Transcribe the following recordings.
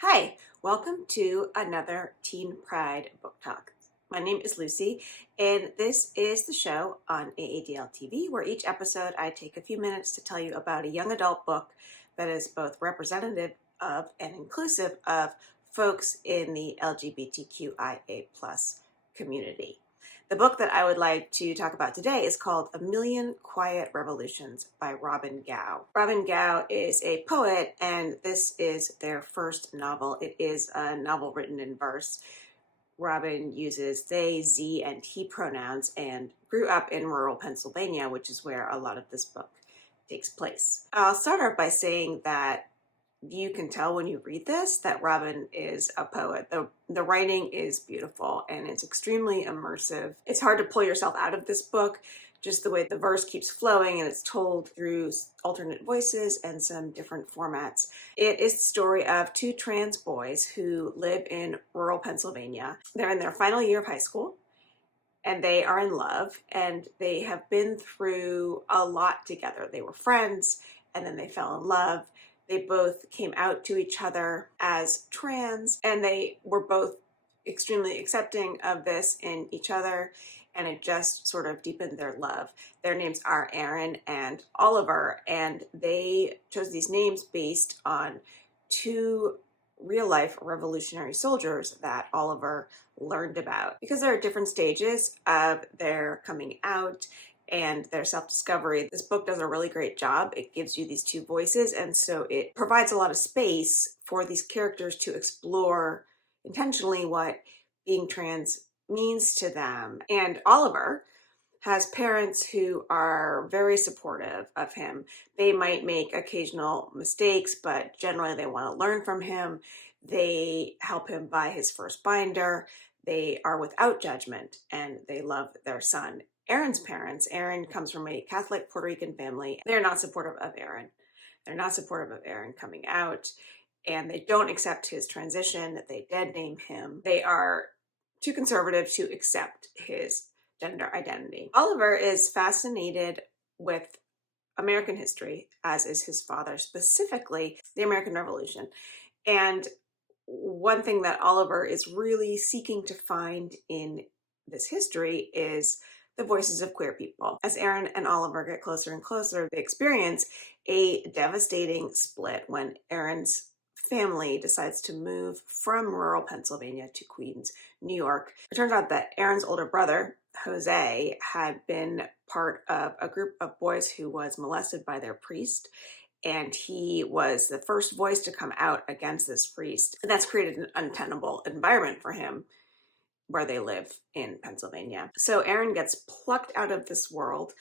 Hi, welcome to another Teen Pride Book Talk. My name is Lucy, and this is the show on AADL TV, where each episode I take a few minutes to tell you about a young adult book that is both representative of and inclusive of folks in the LGBTQIA plus community. The book that I would like to talk about today is called A Million Quiet Revolutions by Robin Gao. Robin Gao is a poet, and this is their first novel. It is a novel written in verse. Robin uses they, ze, and he pronouns and grew up in rural Pennsylvania, which is where a lot of this book takes place. I'll start off by saying that you can tell when you read this that Robin is a poet. The writing is beautiful and it's extremely immersive. It's hard to pull yourself out of this book, just the way the verse keeps flowing and it's told through alternate voices and some different formats. It is the story of two trans boys who live in rural Pennsylvania. They're in their final year of high school and they are in love, and they have been through a lot together. They were friends and then they fell in love. They both came out to each other as trans, and they were both extremely accepting of this in each other, and it just sort of deepened their love. Their names are Aaron and Oliver, and they chose these names based on two real-life revolutionary soldiers that Oliver learned about. Because there are different stages of their coming out and their self-discovery, this book does a really great job. It gives you these two voices, and so it provides a lot of space for these characters to explore intentionally what being trans means to them. And Oliver has parents who are very supportive of him. They might make occasional mistakes, but generally they want to learn from him. They help him buy his first binder. They are without judgment, and they love their son. Aaron's parents, Aaron comes from a Catholic Puerto Rican family. They're not supportive of Aaron. They're not supportive of Aaron coming out, and they don't accept his transition. They dead name him. They are too conservative to accept his gender identity. Oliver is fascinated with American history, as is his father, specifically the American Revolution. And one thing that Oliver is really seeking to find in this history is the voices of queer people. As Aaron and Oliver get closer and closer, they experience a devastating split when Aaron's family decides to move from rural Pennsylvania to Queens, New York. It turns out that Aaron's older brother, Jose, had been part of a group of boys who was molested by their priest, and he was the first voice to come out against this priest. And that's created an untenable environment for him where they live in Pennsylvania. So Aaron gets plucked out of this world.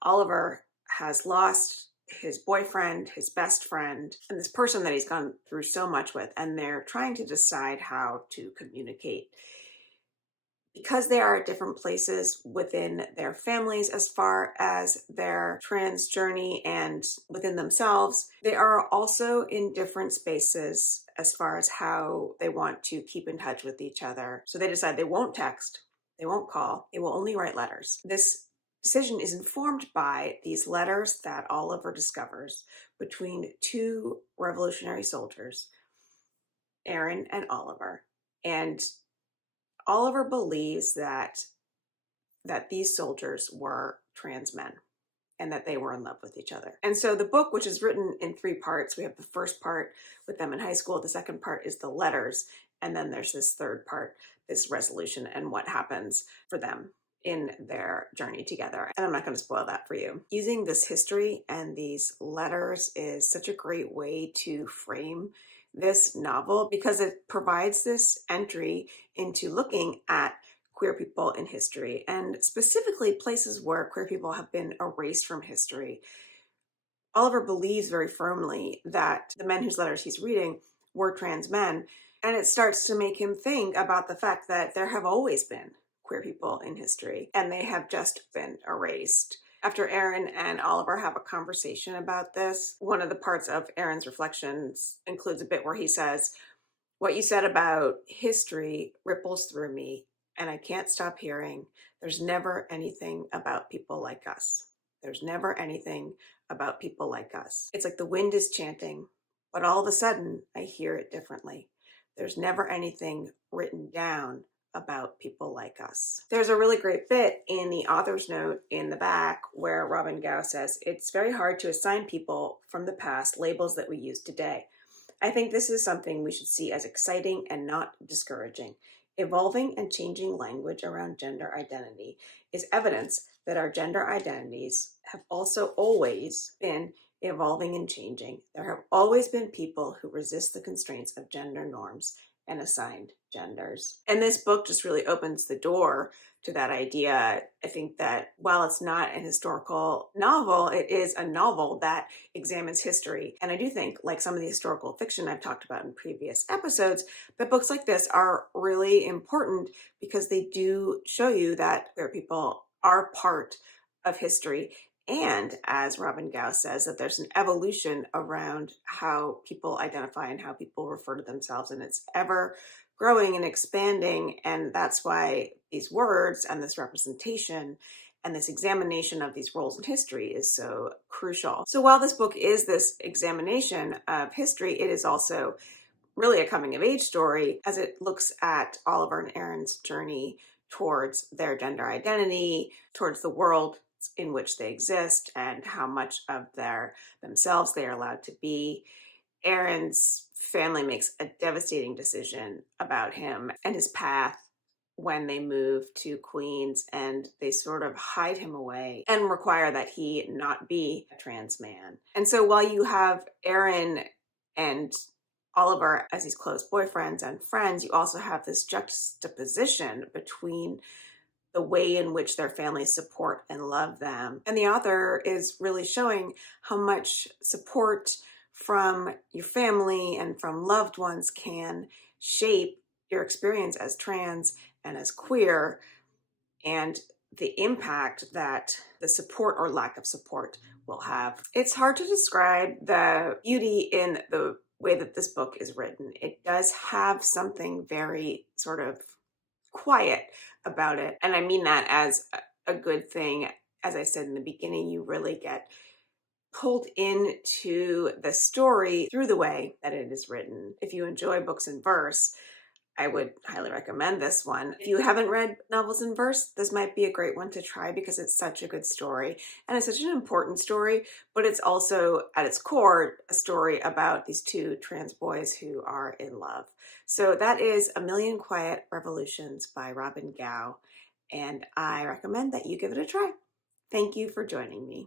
Oliver has lost his boyfriend, his best friend, and this person that he's gone through so much with, and they're trying to decide how to communicate. Because they are at different places within their families as far as their trans journey and within themselves, they are also in different spaces as far as how they want to keep in touch with each other. So they decide they won't text, they won't call, they will only write letters. This decision is informed by these letters that Oliver discovers between two revolutionary soldiers, Aaron and Oliver. And Oliver believes that these soldiers were trans men and that they were in love with each other. And so the book, which is written in three parts, we have the first part with them in high school, the second part is the letters, and then there's this third part, this resolution and what happens for them in their journey together. And I'm not going to spoil that for you. Using this history and these letters is such a great way to frame this novel because it provides this entry into looking at queer people in history, and specifically places where queer people have been erased from history. Oliver believes very firmly that the men whose letters he's reading were trans men, and it starts to make him think about the fact that there have always been queer people in history, and they have just been erased. After Aaron and Oliver have a conversation about this, one of the parts of Aaron's reflections includes a bit where he says, "What you said about history ripples through me, and I can't stop hearing, there's never anything about people like us. There's never anything about people like us. It's like the wind is chanting, but all of a sudden I hear it differently. There's never anything written down about people like us. There's a really great bit in the author's note in the back where Robin Gao says, it's very hard to assign people from the past labels that we use today. I think this is something we should see as exciting and not discouraging. Evolving and changing language around gender identity is evidence that our gender identities have also always been evolving and changing. There have always been people who resist the constraints of gender norms and assigned genders. And this book just really opens the door to that idea. I think that while it's not an historical novel, it is a novel that examines history. And I do think, like some of the historical fiction I've talked about in previous episodes, that books like this are really important because they do show you that queer people are part of history. And as Robin Gao says, that there's an evolution around how people identify and how people refer to themselves, and it's ever growing and expanding. And that's why these words and this representation and this examination of these roles in history is so crucial. So while this book is this examination of history, it is also really a coming of age story as it looks at Oliver and Erin's journey towards their gender identity, towards the world in which they exist, and how much of themselves they are allowed to be. Erin's family makes a devastating decision about him and his path when they move to Queens, and they sort of hide him away and require that he not be a trans man. And so while you have Erin and Oliver as these close boyfriends and friends, you also have this juxtaposition between the way in which their families support and love them. And the author is really showing how much support from your family and from loved ones can shape your experience as trans and as queer, and the impact that the support or lack of support will have. It's hard to describe the beauty in the way that this book is written. It does have something very sort of quiet about it. And I mean that as a good thing. As I said in the beginning, you really get pulled into the story through the way that it is written. If you enjoy books in verse, I would highly recommend this one. If you haven't read novels in verse, this might be a great one to try because it's such a good story. And it's such an important story, but it's also at its core a story about these two trans boys who are in love. So that is A Million Quiet Revolutions by Robin Gao, and I recommend that you give it a try. Thank you for joining me.